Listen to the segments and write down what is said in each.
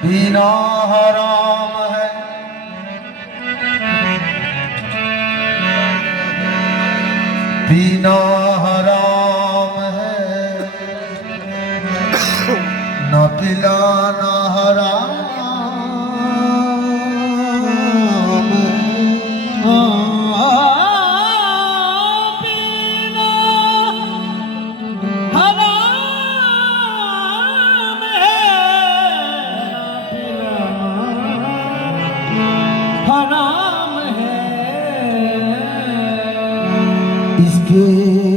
पीना हराम है, पीना हराम है, न पिलाना हराम इसके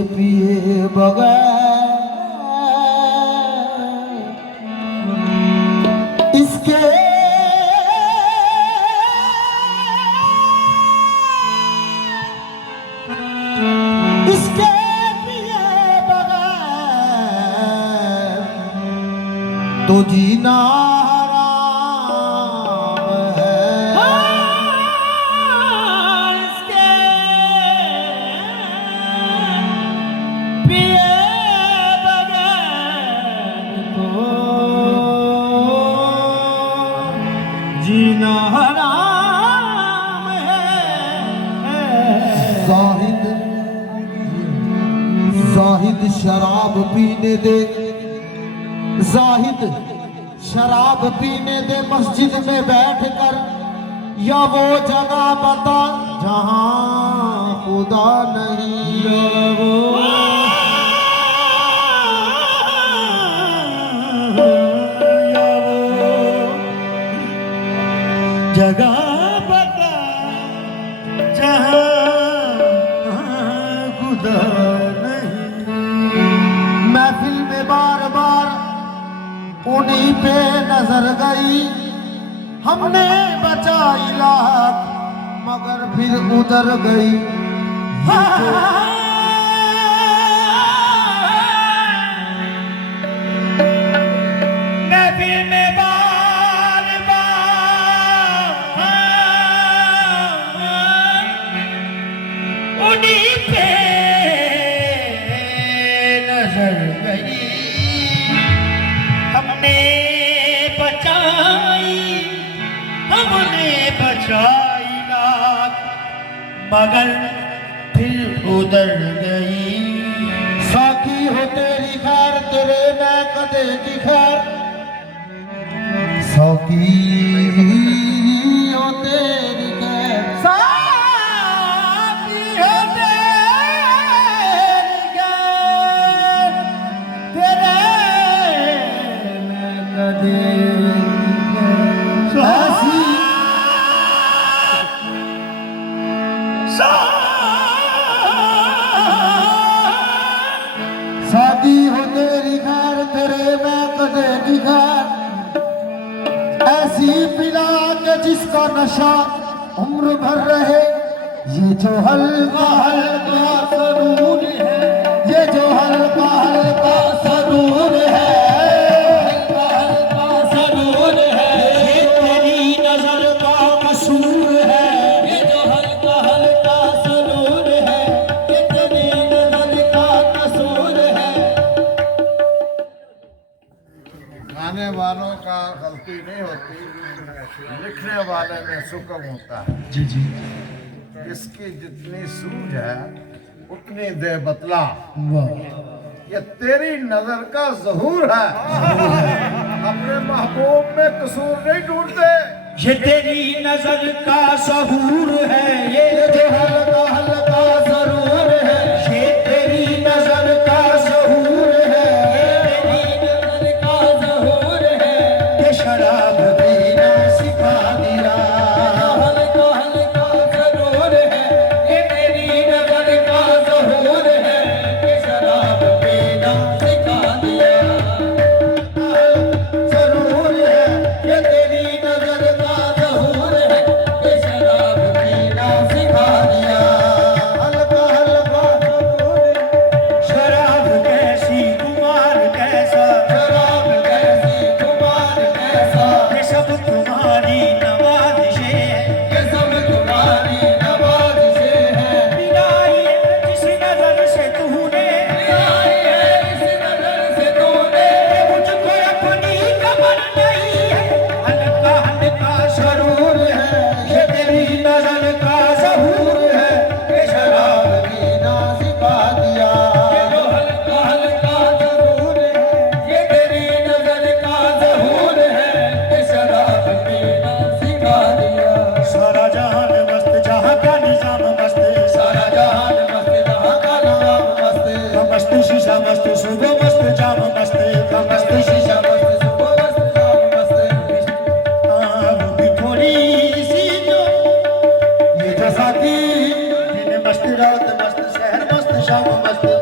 पिए बगैर, इसके इसके पिए बगैर तो जीना जीना हराम है। जाहिद जाहिद शराब पीने दे, जाहिद शराब पीने दे मस्जिद में बैठकर, या वो जगह बता जहां खुदा नहीं, या वो जगह बता जहां खुदा नहीं। महफिल में बार बार उन्हीं पे नजर गई, हमने बचाई लाख मगर फिर उधर गई। महफिल में उन्हीं पे नजर गई, हमने बचाई लाख मगर फिर उधर गई। साकी हो तेरी खैर तेरे मैं कदे की खैर, साकी हो तेरी खैर, शादी हो तेरी खैर तेरे मैं कदे की खैर, ऐसी पिला के जिसका नशा उम्र भर रहे। ये जो हल्का हल्का सरूर है, ये जो हल्का हल्का सरूर है, हल्का हल्का सरूर है, ये तेरी नजर का कसूर है। ये जो हल्का हल्का सरूर है, ये तेरी नजर का कसूर है। गाने वालों का गलती नहीं होती, लिखने वाले में सुकम होता है। जी जी, इसकी जितनी सूझ है उतनी दे बतला। ये तेरी नजर का ज़हूर है, अपने महबूब में कसूर नहीं ढूंढते। ये तेरी नजर का ज़हूर है, ये जो हल्का हल्का ज़रूर है, ये तेरी नजर का ज़हूर है, ये तेरी नजर का ज़हूर है। ये शराब पीना सिखा दिया, हल्का हल्का ज़रूर है, ये तेरी नजर का ज़हूर है। ये शराब पीना सिखा दिया, ज़रूर है, ये तेरी नजर का ज़हूर है। ये शराब पीना सिखा दिया, हल्का हल्का सब मत